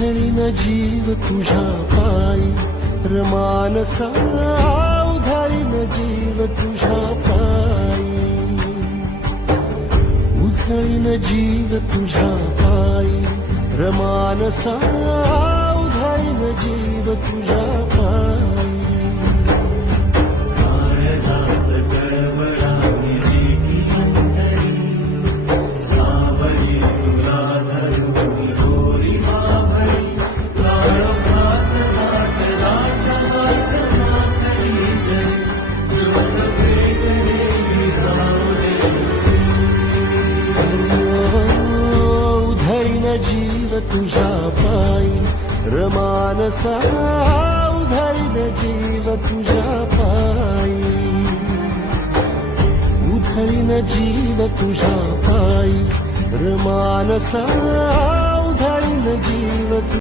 उधळीन जीव तुझ्या पायी. रमानसा न जीव तुझ्या पायी. उधळीन जीव तुझ्या पायी. रमानसा जीव तुझा पायी रमानसा उधळीन जीव तुझा पायी उधळीन जीव तुझा पायी रमानसा